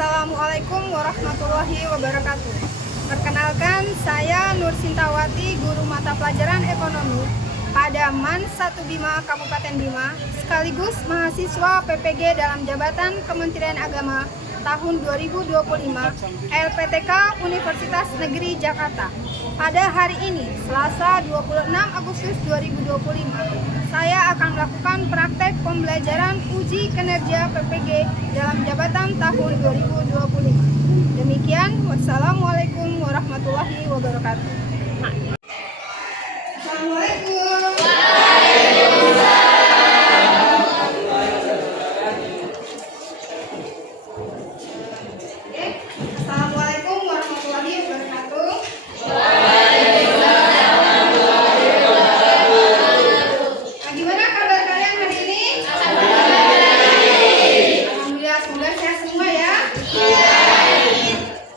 Assalamualaikum warahmatullahi wabarakatuh. Perkenalkan, saya Nur Sintawati, guru mata pelajaran ekonomi pada MAN 1 Bima Kabupaten Bima, sekaligus mahasiswa PPG dalam jabatan Kementerian Agama tahun 2025 LPTK Universitas Negeri Jakarta. Pada hari ini, Selasa 26 Agustus 2025, saya akan melakukan praktek pembelajaran uji kinerja PPG dalam jabatan tahun 2025. Demikian, wassalamualaikum warahmatullahi wabarakatuh. Assalamualaikum. Assalamualaikum warahmatullahi wabarakatuh. Gimana kabar kalian hari ini? Alhamdulillah, semoga sehat semua ya.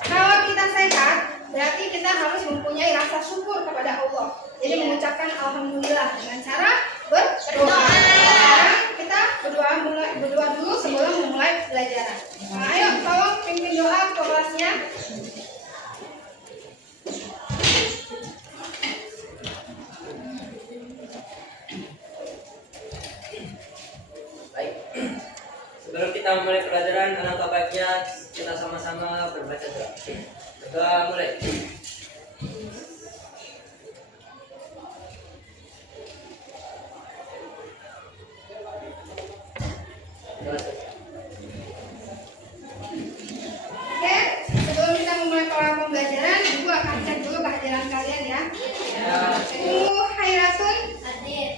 Kalau kita sehat, berarti kita harus mempunyai rasa syukur kepada Allah. Jadi mengucapkan alhamdulillah dengan cara berdoa. Sekarang kita berdoa dulu sebelum memulai pelajaran. Nah, ayo tolong pimpin doa ke kelasnya. Baik, sebelum kita memulai pelajaran, alangkah baiknya kita sama-sama berbaca doa. Doa mulai. Oke, sebelum kita memulai pembelajaran, Ibu akan cek dulu kehadiran kalian ya. Ummu Khairatun hadir.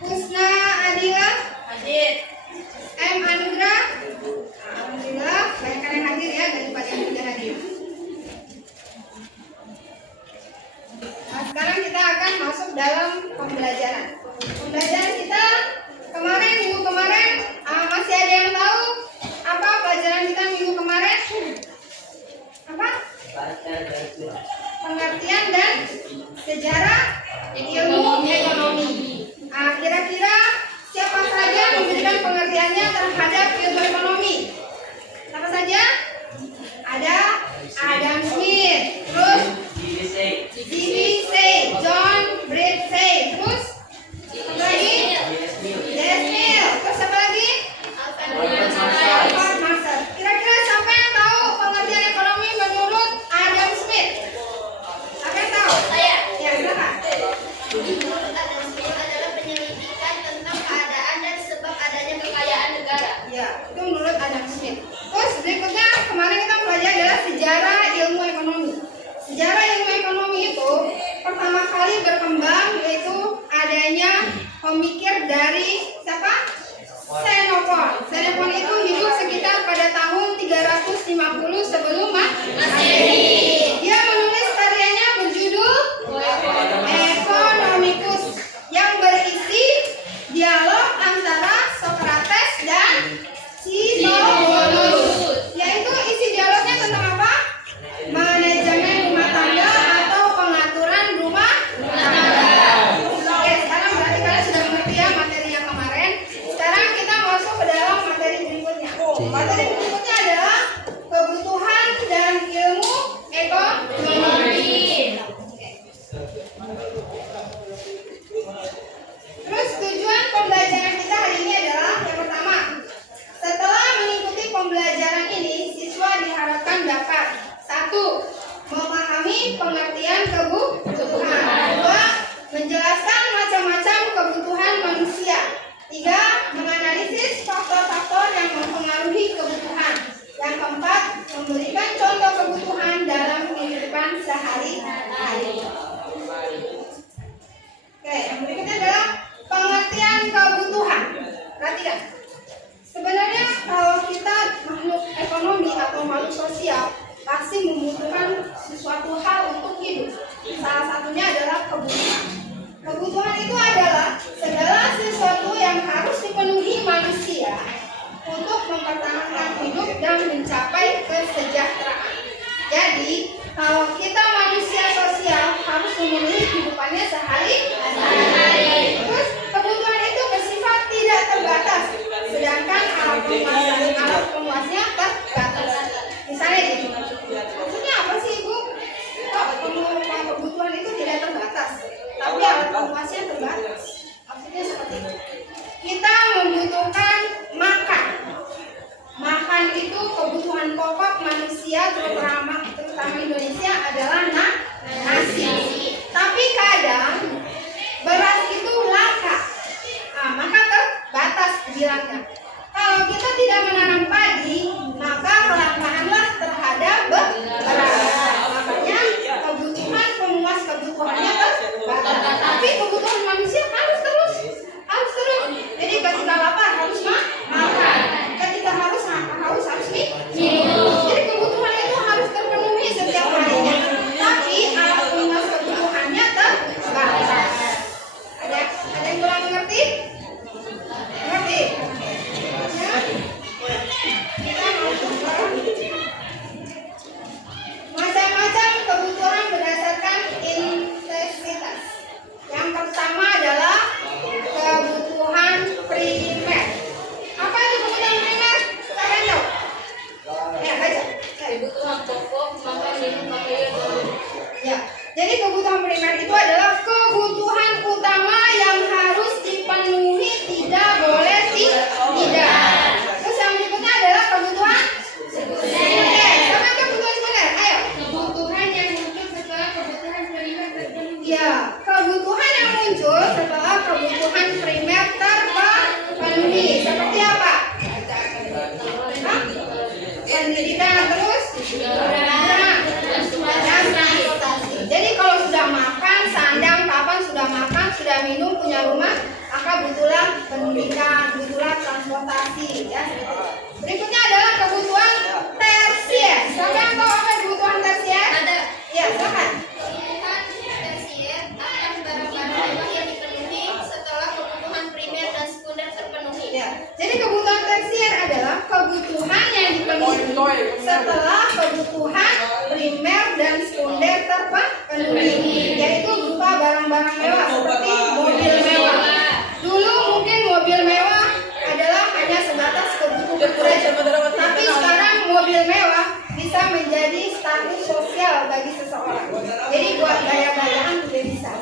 Husna Adila hadir. M Anugrah. Alhamdulillah, banyak yang hadir ya daripada yang tidak hadir. Nah, sekarang kita akan masuk dalam pembelajaran. Pembelajaran kita kemarin, minggu kemarin, masih ada yang tahu apa pelajaran kita minggu kemarin? Apa? Pengertian dan sejarah ilmu ekonomi. Kira-kira siapa saja memberikan pengertiannya terhadap ilmu ekonomi? Siapa saja? Ada Adam Smith, terus D.B. Say, John Bright Say, terus apa lagi? J.S. Mill, terus apa lagi? Albert Marshall. Kira-kira siapa yang tahu pengertian ekonomi menurut Adam Smith? Siapa yang tahu? Saya. Ya, silakan. Menurut Adam Smith adalah penyelidikan tentang keadaan dan sebab adanya kekayaan negara. Ya, itu menurut Adam Smith. Terus berikutnya kemarin kita belajar adalah sejarah ilmu ekonomi. Sejarah ilmu ekonomi itu pertama kali berkembang yaitu adanya pemikir dari siapa? Xenophon. Xenophon itu hidup sekitar pada tahun 350 sebelum Masehi. Dia menulis karyanya berjudul Economicus yang berisi dialog antara Socrates dan Ctolus. Yaitu isi dialognya tentang apa? Manajemen rumah tangga atau pengaturan rumah tangga. Oke, sekarang berarti kalian sudah mengerti ya materi yang kemarin. Sekarang kita masuk ke dalam materi berikutnya. Materi berikutnya adalah kebutuhan dan ilmu ekonomi. Terus tujuan pembelajaran kita hari ini adalah yang pertama, setelah mengikuti pembelajaran ini, siswa diharapkan dapat 1. Memahami pengertian kebutuhan. 2. Menjelaskan macam-macam kebutuhan manusia. 3. Menganalisis faktor-faktor yang mempengaruhi kebutuhan. Yang keempat, memberikan contoh kebutuhan dalam kehidupan sehari-hari. Oke, yang berikutnya adalah pengertian kebutuhan. Perhatikan. Sebenarnya kalau kita makhluk ekonomi atau makhluk sosial pasti membutuhkan sesuatu hal untuk hidup. Salah satunya adalah kebutuhan. Kebutuhan itu adalah segala sesuatu yang harus dipenuhi manusia untuk mempertahankan hidup dan mencapai kesejahteraan. Jadi, kalau kita manusia sosial harus memenuhi kehidupannya sehari-hari. Terus kebutuhan itu bersifat tidak terbatas, sedangkan alat pemuasnya manusia terutama Indonesia adalah nasi. Tapi kadang beras itu langka, maka terbatas dibilangnya. Kalau kita tidak menanam padi, maka kelangkaanlah terhadap beras. Makanya kebutuhan pemuas kebutuhannya terbatas. Tapi kebutuhan manusia harus terus. Jadi ketika lapar harus makan, ketika haus harus minum. Jadi kebutuhan itu harus terpenuhi setiap harinya. Tapi alat pemuas kebutuhannya terbatas. Ada yang kurang mengerti? Mengerti? Ya? Kita masuk ke macam-macam kebutuhan berdasarkan intensitas. Yang pertama adalah kebutuhan primer. Apa itu kebutuhan primer? Siapa yang tahu? Baca. Kebutuhan pokok, makan, minum, pakaian, Ya, jadi kebutuhan primer itu adalah kebutuhan utama yang harus dipenuhi, tidak boleh tidak. Terus yang berikutnya adalah kebutuhan sekunder. Sama kebutuhan sekunder. Ayo. kebutuhan yang muncul setelah kebutuhan primer terpenuhi. Ya, kebutuhan yang muncul setelah kebutuhan primer terpenuhi. Seperti apa? Pendidikan terus dan transportasi. Jadi kalau sudah makan, sandang, papan, sudah makan, sudah minum, punya rumah, maka butuhlah pendidikan, butuhlah transportasi. Ya. Berikutnya adalah kebutuhan tersier. Siapa yang tahu apa kebutuhan tersier? Ada Ya, silakan. kebutuhan tersier akan barang-barang yang dipenuhi setelah kebutuhan primer dan sekunder terpenuhi. Ya, jadi kebutuhan tersier adalah kebutuhan yang dipenuhi setelah kebutuhan primer dan sekunder terpenuhi, yaitu berupa barang-barang mewah seperti mobil mewah. Dulu mungkin mobil mewah adalah hanya sebatas kebutuhan saja, tapi sekarang mobil mewah bisa menjadi status sosial bagi seseorang. Jadi buat gaya-gayaan juga bisa.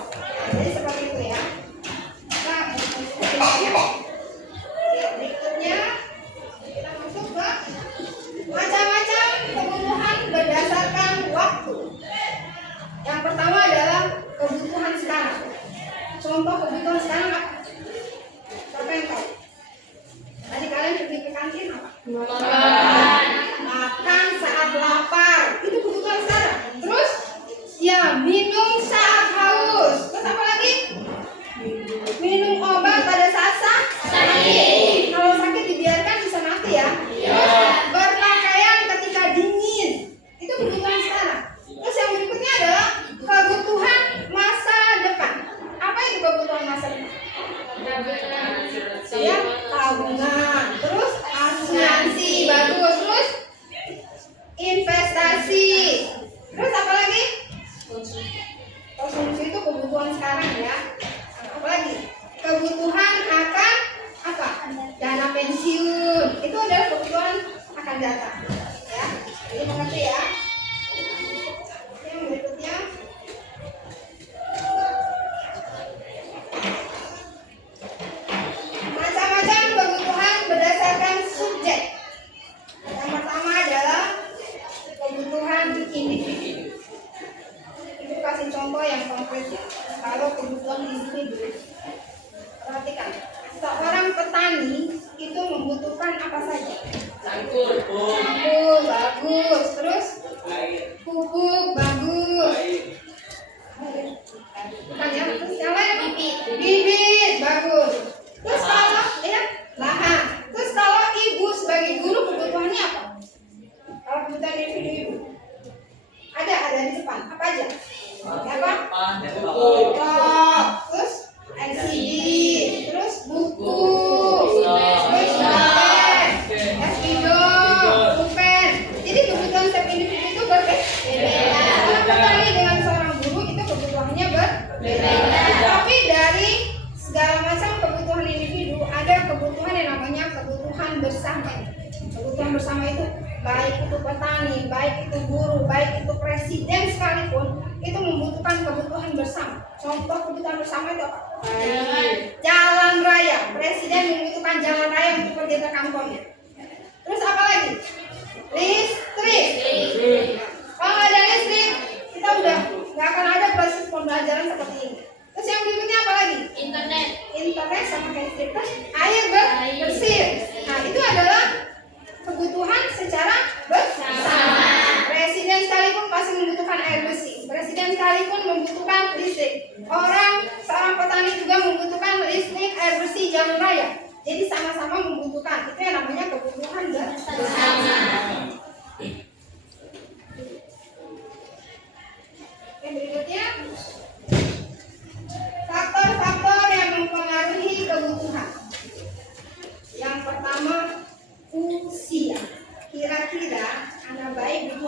Jadi seperti itu ya. Nah, berikutnya kita masuk ke macam-macam kebutuhan berdasarkan waktu. Yang pertama adalah kebutuhan sekarang. Contoh kebutuhan sekarang apa? Siapa yang tahu? Tadi kalian pergi ke kantin apa? Makan saat lapar. Itu kebutuhan sekarang. Terus ya minum saat haus. Terus apa lagi? Minum obat pada saat sakit. Kalau sakit dibiarkan bisa mati ya. Berpakaian ketika dingin. Itu kebutuhan sekarang. Terus yang berikutnya adalah kebutuhan masa depan. Apa itu kebutuhan masa depan? Ya, tabungan. Terus asuransi bagus. Terus investasi. Terus apa lagi? Konsumsi itu kebutuhan sekarang ya. Apa lagi? Kebutuhan akan apa? Dana pensiun. Itu adalah kebutuhan akan datang. Ya, jadi mengerti ya. Yang berikutnya macam-macam kebutuhan berdasarkan subjek. Yang pertama adalah kebutuhan individu. Itu kasih contoh yang konkret ya. Kalau kebutuhan individu, perhatikan. Seorang petani itu membutuhkan apa saja? Cangkul, bagus. Terus pupuk, bagus. Bukan ya? Terus yang lain? Bibit, bagus. Terus kalau lahan. Terus kalau ibu sebagai guru kebutuhannya apa? Kalau kebutuhan individu ada di depan. Apa aja? Apa? Terus LCD, terus buku, terus pen, pulpen. Jadi kebutuhan setiap individu itu berbeda. Seorang petani dengan seorang guru itu kebutuhannya berbeda. Tapi dari segala macam kebutuhan individu ada kebutuhan yang namanya kebutuhan bersama. Kebutuhan bersama itu baik itu petani, baik itu guru, baik itu presiden sekalipun itu membutuhkan kebutuhan bersama. Contoh kebutuhan bersama itu apa? Jalan raya. Presiden membutuhkan jalan raya untuk pergi ke kantornya. Terus apa lagi? Listrik.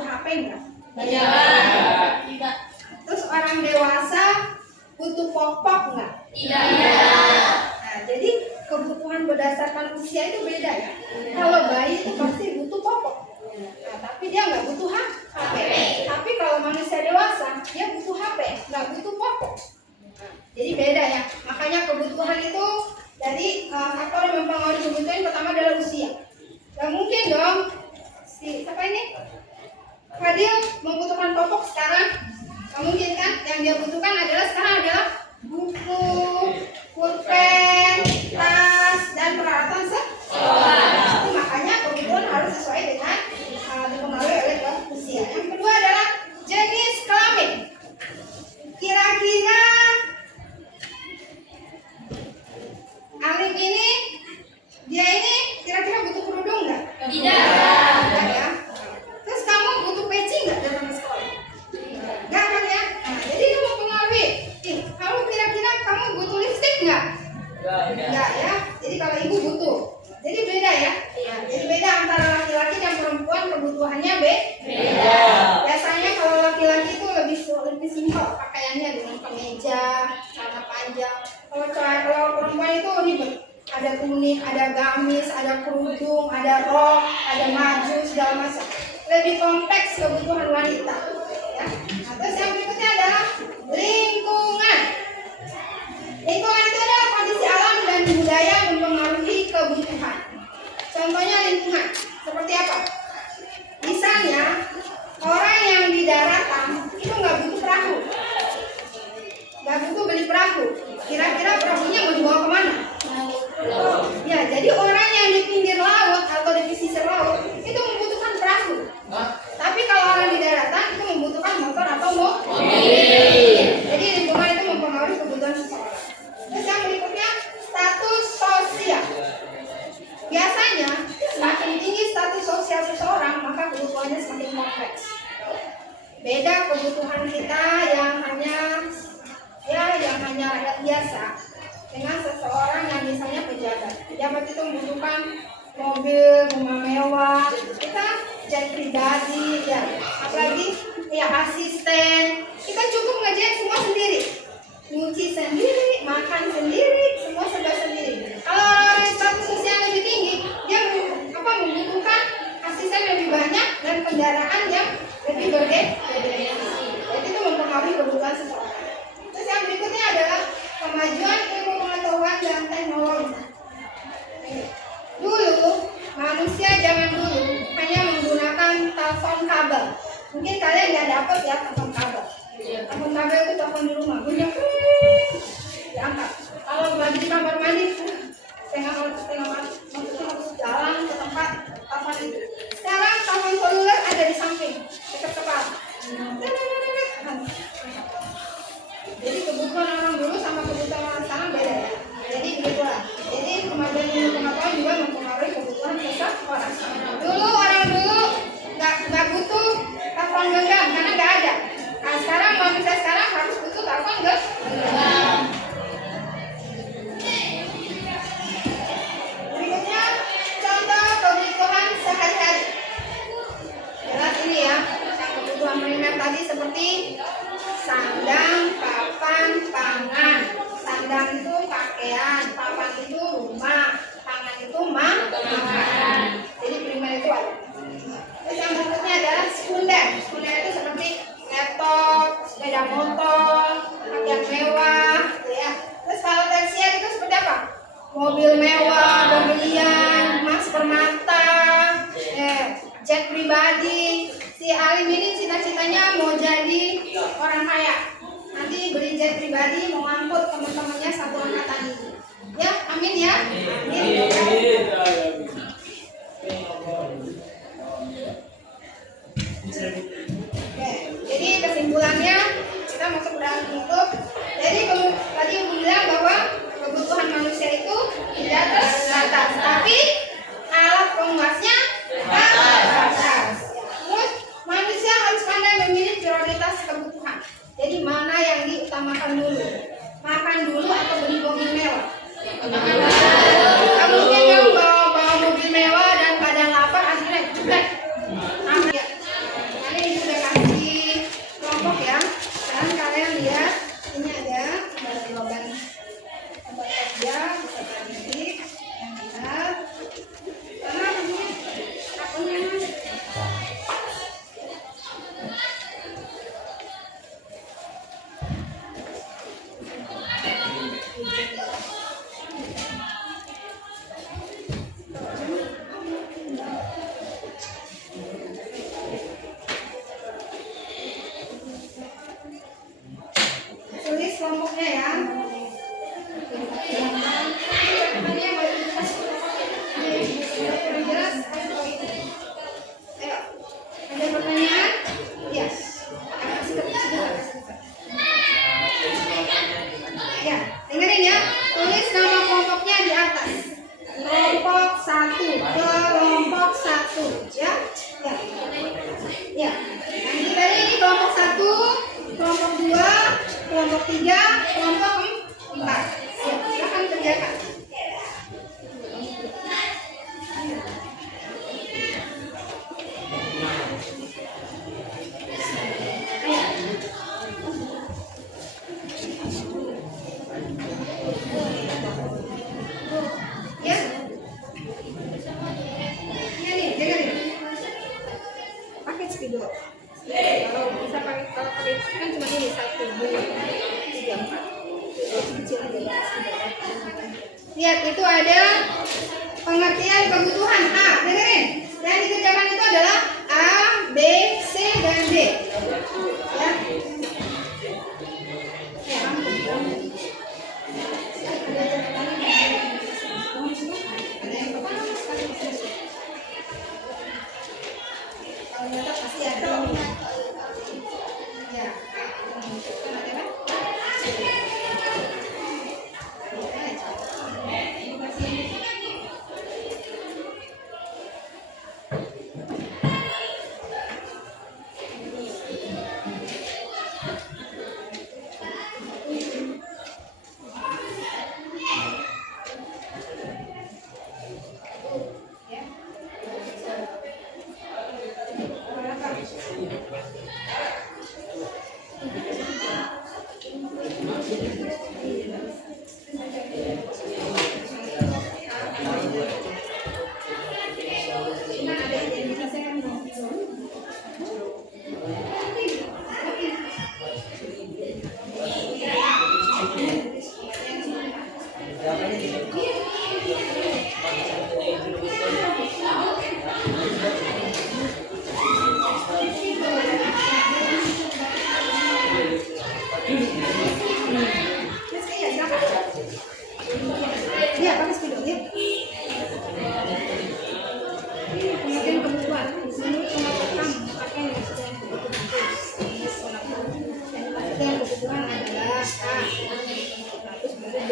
butuh HP enggak? Tidak. Terus orang dewasa butuh popok enggak? Tidak. Nah, jadi kebutuhan berdasarkan usia itu beda ya. Kalau bayi itu pasti butuh popok. Nah, tapi dia nggak butuh HP. Tapi kalau manusia dewasa, dia butuh HP, nggak butuh popok. Nah, jadi beda ya. Makanya kebutuhan itu jadi faktor yang mempengaruhi kebutuhan pertama adalah usia. Gak mungkin dong siapa ini? Fadil membutuhkan popok sekarang. Gak mungkin kan? Yang dia butuhkan adalah sekarang adalah buku, pulpen, tas, dan peralatan sekolah. Itu makanya kebutuhan harus sesuai dengan dipengaruhi oleh usia. Yang kedua adalah jenis kelamin. Kira-kira Alim ini, dia ini kira-kira butuh kerudung nggak? Tidak. Enggak ya. Terus kamu butuh peci nggak datang ke sekolah? Enggak kan ya? Nah, jadi itu mempengaruhi. Kamu kira-kira kamu butuh lipstick nggak? Enggak ya. Jadi kalau ibu butuh. Jadi beda ya. Nah, jadi beda antara laki-laki dan perempuan kebutuhannya beda. Biasanya kalau laki-laki itu lebih simpel pakaiannya dengan kemeja, celana panjang. Kalau perempuan itu ribet. Ada tunik, ada gamis, ada kerudung, ada rok, ada baju, segala macam. Lebih kompleks kebutuhan wanita. Ya. Nah, terus yang berikutnya adalah lingkungan. Lingkungan itu adalah kondisi alam dan budaya mempengaruhi kebutuhan. Contohnya lingkungan, seperti apa? Misalnya, orang yang di daratan itu nggak butuh perahu. Nggak butuh beli perahu. Kira-kira perahunya mau dibawa kemana? Ya, jadi orang yang di pinggir laut atau di pesisir laut itu membutuhkan perahu. Tapi kalau orang di daratan itu membutuhkan motor atau mobil. Jadi lingkungan itu mempengaruhi kebutuhan seseorang. Terus yang berikutnya status sosial. Biasanya semakin tinggi status sosial seseorang maka kebutuhannya semakin kompleks. Beda kebutuhan kita yang hanya rakyat biasa dengan seseorang yang misalnya pejabat. Pejabat itu membutuhkan mobil, rumah mewah, kita jet pribadi, ya. Apalagi ya asisten. Kita cukup ngejet semua sendiri, nyuci sendiri, makan sendiri, semua serba sendiri. Kalau orang status sosial lebih tinggi, dia membutuhkan asisten lebih banyak dan kendaraan yang lebih bergengsi. Jadi itu mempengaruhi kebutuhan seseorang. Terus yang berikutnya adalah kemajuan ilmu pengetahuan dan teknologi. Dulu, manusia zaman dulu hanya menggunakan telepon kabel. Mungkin kalian nggak dapat ya telepon kabel. Telepon kabel itu telepon di rumah, bunyi diangkat. Kalau lagi di kamar mandi, setengah harus jalan ke tempat telepon itu. Sekarang telepon seluler ada di samping, dekat kepala. Jadi kebutuhan orang dulu sama kebutuhan orang sekarang beda ya. Jadi begitulah. Jadi kemajuan ilmu pengetahuan juga mempengaruhi kebutuhan seseorang. Dulu orang nggak butuh telepon genggam karena nggak ada. Nah, sekarang manusia sekarang harus butuh telepon genggam. Berikutnya contoh kebutuhan sehari-hari. Jelas ini ya. Yang kebutuhan primer tadi seperti sandang, papan, pangan. Sandang itu pakaian, papan itu rumah, pangan itu makanan. Jadi primer itu ada. Terus yang berikutnya adalah sekunder. Sekunder itu seperti laptop, sepeda motor, pakaian mewah, gitu ya. Terus kalau tersier itu seperti apa? Mobil mewah, berlian, emas permata, jet pribadi. Si Alim ini cita-citanya mau jadi orang kaya. Nanti beli jet pribadi, mau ngangkut teman-temannya satu angkatan ini. Ya, amin ya. Amin. Oke, jadi kesimpulannya kita masuk ke dalam tutup. Jadi tadi Ibu bilang bahwa kebutuhan manusia itu tidak terbatas, tapi alat pemuasnya terbatas. Terus manusia harus pandai memilih prioritas kebutuhan. Jadi mana yang diutamakan dulu? Makan dulu atau beli mobil mewah? Kamu mungkin yang bawa mobil mewah dan badan lapar akhirnya jelek. Ya. Ini Ya, nanti tadi ini kelompok 1, kelompok 2, kelompok 3, kelompok 4. Ya, silakan kerjakan. Ya. Ini nih, dengerin. Pakai spidol. Kalau bisa pakai kan cuma ini 1, 2, 3, 4. Kecil aja. Lihat itu ada pengertian kebutuhan A. Dengerin. Yang dikerjakan itu adalah A, B, C, dan D. Ya. Ya, ternyata pasti ada. Ya. Kan ada kan? Ya, pakai spidol ya. Kemudian kebutuhan menurut pengetahuan pakai yang sudah dan kebutuhan adalah A, terus baru B.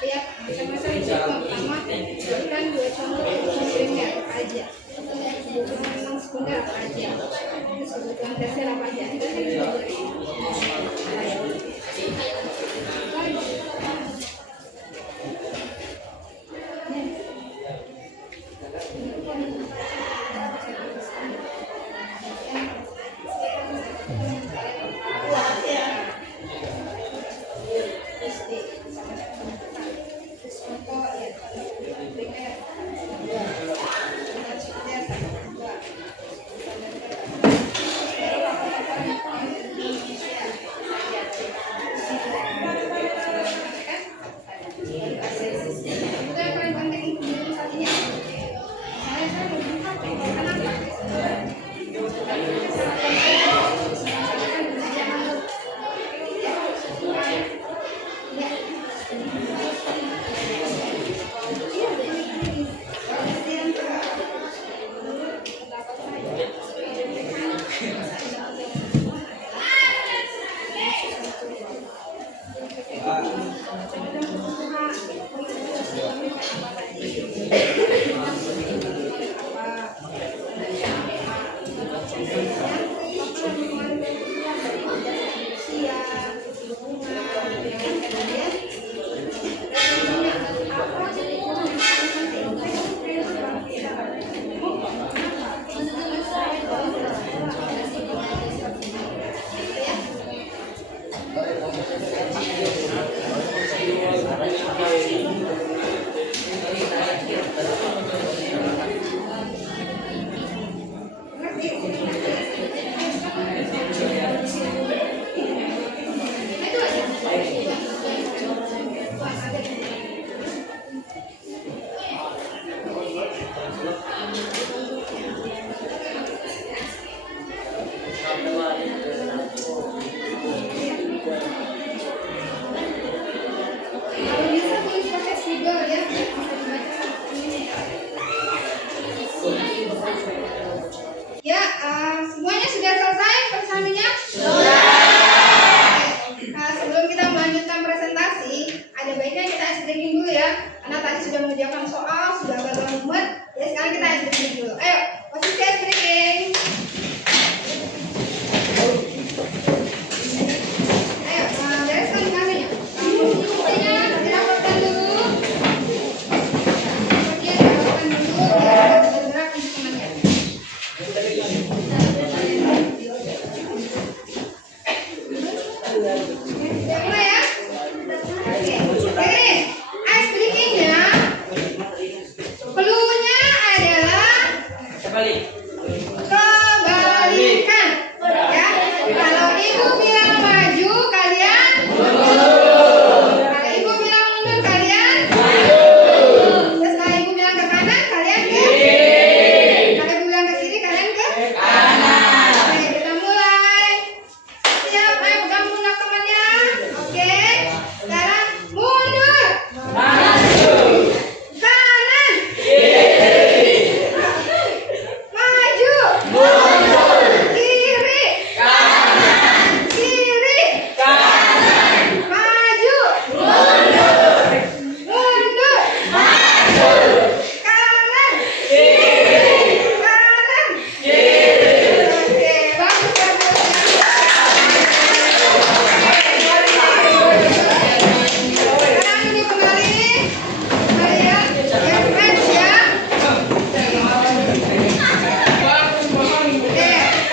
Lihat macam-macam contoh pertama berikan 2 contoh kebutuhan primer apa aja, kebutuhan sekunder apa aja, terus kebutuhan tersier apa aja. Itu kan Mulai ya. Oke. Oke. Ice breaking-nya. Clue-nya adalah Kembali. kebalikan. Ya. Kalau ibu bilang maju, kalian kalau ibu bilang mundur, kalian terus kalau ibu bilang ke kanan, kalian ke kalau ibu bilang ke kiri, kalian ke kanan. Oke, kita mulai. Siap, ayo pegang pundak temannya. Oke. Sekarang mundur. Kanan. Maju. Kiri. Kiri. Maju. Mundur. Kanan. Kanan. Oke, bagus bagus. Sekarang ini kembali kalian yang match ya. Oke,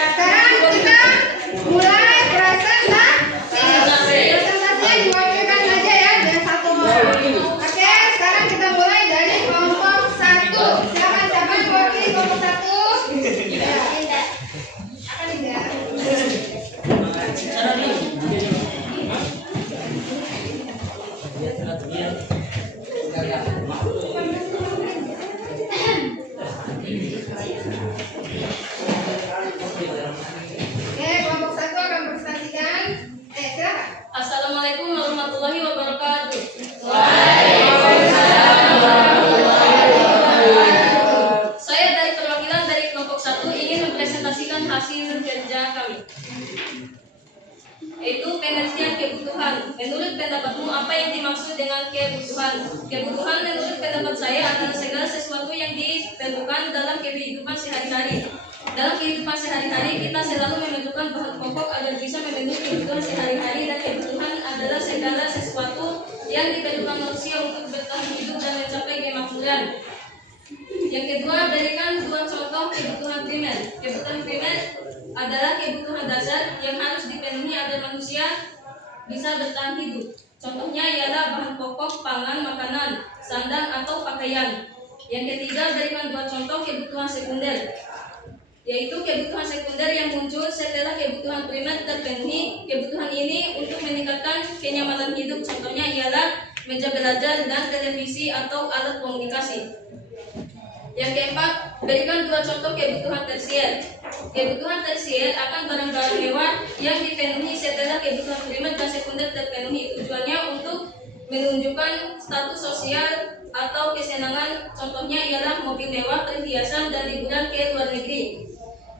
sekarang kita mulai presentasi. Presentasinya diwakilkan saja ya dari satu orang. Oke, sekarang kita mulai dari kelompok 1. Silakan siapa yang mewakili kelompok 1? Tidak. Akan tidak. Oke, kelompok 1 akan presentasikan. Silakan. Assalamualaikum warahmatullahi wabarakatuh. Saya dari perwakilan dari kelompok 1 ingin mempresentasikan hasil kerja kami, yaitu pengertian kebutuhan. Menurut pendapatmu, apa yang dimaksud dengan kebutuhan? Kebutuhan menurut pendapat saya adalah segala sesuatu yang diperlukan dalam kehidupan sehari-hari. Dalam kehidupan sehari-hari, kita selalu memerlukan bahan pokok agar bisa memenuhi kebutuhan sehari-hari, dan kebutuhan adalah segala sesuatu yang diperlukan manusia untuk bertahan hidup dan mencapai kemakmuran. Yang kedua, berikan dua contoh kebutuhan primer. Kebutuhan primer adalah kebutuhan dasar yang harus dipenuhi agar manusia bisa bertahan hidup. Contohnya ialah bahan pokok, pangan, makanan, sandang, atau pakaian. Yang ketiga, berikan dua contoh kebutuhan sekunder, yaitu kebutuhan sekunder yang muncul setelah kebutuhan primer terpenuhi. Kebutuhan ini untuk meningkatkan kenyamanan hidup. Contohnya ialah meja belajar dan televisi atau alat komunikasi. Yang keempat, berikan dua contoh kebutuhan tersier. Kebutuhan tersier akan barang-barang mewah yang dipenuhi setelah kebutuhan primer dan sekunder terpenuhi. Tujuannya untuk menunjukkan status sosial atau kesenangan. Contohnya ialah mobil mewah, perhiasan, dan liburan ke luar negeri.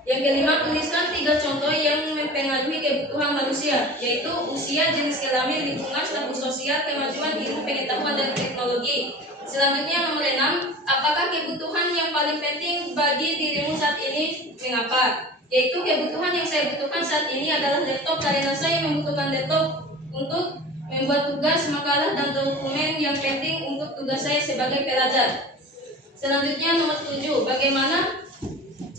Yang kelima, tuliskan 3 contoh yang mempengaruhi kebutuhan manusia, yaitu usia, jenis kelamin, lingkungan, status sosial, kemajuan ilmu pengetahuan dan teknologi. Selanjutnya nomor 6, apakah kebutuhan yang paling penting bagi dirimu saat ini? Mengapa? Yaitu kebutuhan yang saya butuhkan saat ini adalah laptop, karena saya membutuhkan laptop untuk membuat tugas, makalah, dan dokumen yang penting untuk tugas saya sebagai pelajar. Selanjutnya nomor 7, bagaimana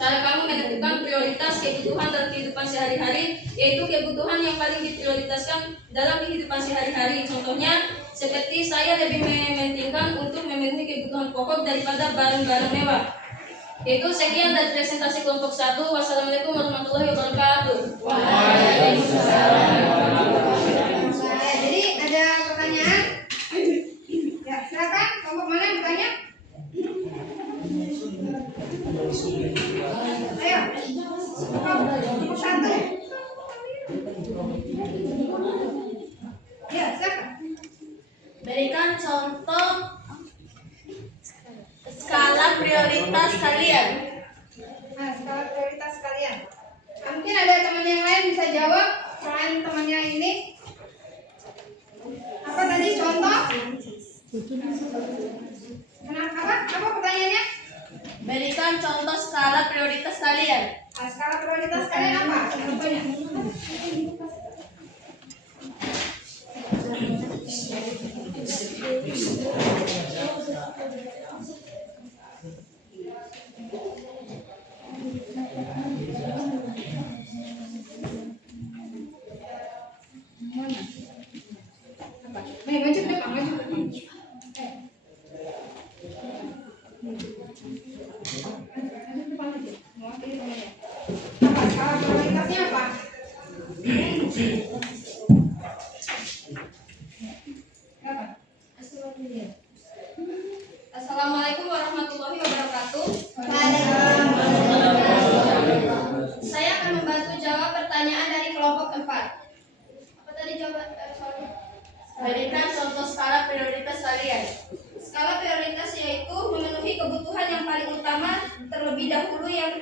cara kamu menentukan prioritas kebutuhan dalam kehidupan sehari-hari, yaitu kebutuhan yang paling diprioritaskan dalam kehidupan sehari-hari. Contohnya, seperti saya lebih mementingkan untuk memenuhi kebutuhan pokok daripada barang-barang mewah. Itu sekian dari presentasi kelompok 1. Wassalamualaikum warahmatullahi wabarakatuh. Jadi ada pertanyaan? Ya, silakan. Kelompok mana yang bertanya? Ayo. Kelompok 1. Ya, silakan. Berikan contoh skala prioritas kalian. Nah, skala prioritas kalian. Mungkin ada teman yang lain bisa jawab selain temannya ini. Apa tadi contoh? Kenapa? Apa pertanyaannya? Berikan contoh skala prioritas kalian. Nah, skala prioritas kalian apa? Contohnya? Berikan contoh skala prioritas kalian. Skala prioritas yaitu memenuhi kebutuhan yang paling utama terlebih dahulu yang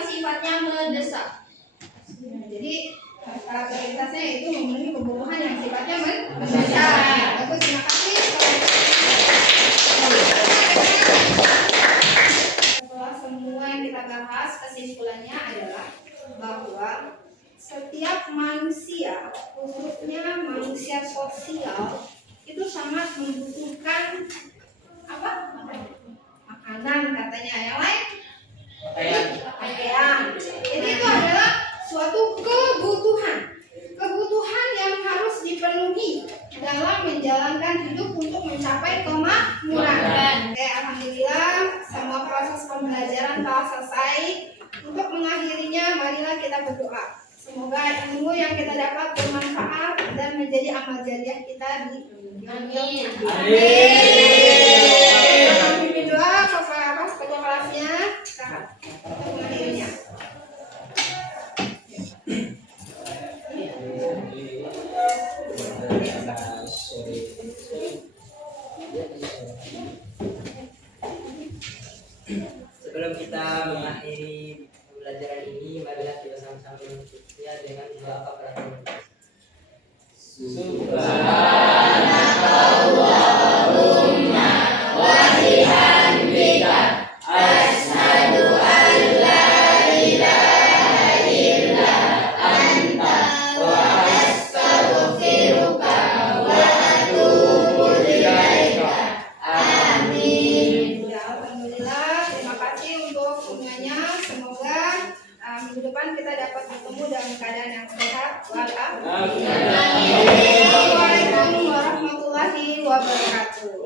sifatnya mendesak. Jadi skala prioritasnya itu memenuhi kebutuhan yang sifatnya mendesak. Bagus, terima kasih. Setelah semua yang kita bahas, kesimpulannya adalah bahwa setiap manusia, khususnya manusia sosial, itu sangat membutuhkan apa? Makanan katanya. Yang lain? Pakaian. Jadi itu adalah suatu kebutuhan. Kebutuhan yang harus dipenuhi dalam menjalankan hidup untuk mencapai kemakmuran. Oke, alhamdulillah semua proses pembelajaran telah selesai. Untuk mengakhirinya, marilah kita berdoa. Semoga ilmu yang kita dapat bermanfaat dan menjadi amal jariah kita di dunia. Amin. Pimpin doa kepada ketua kelasnya. Untuk mengakhirinya. Sebelum kita mengakhiri pembelajaran ini, marilah kita sama-sama menutupnya dengan doa kafaratul. Ya, alhamdulillah. Terima kasih untuk semuanya. Semoga minggu depan kita dapat bertemu dalam keadaan yang sehat walafiat. Assalamualaikum warahmatullahi wabarakatuh.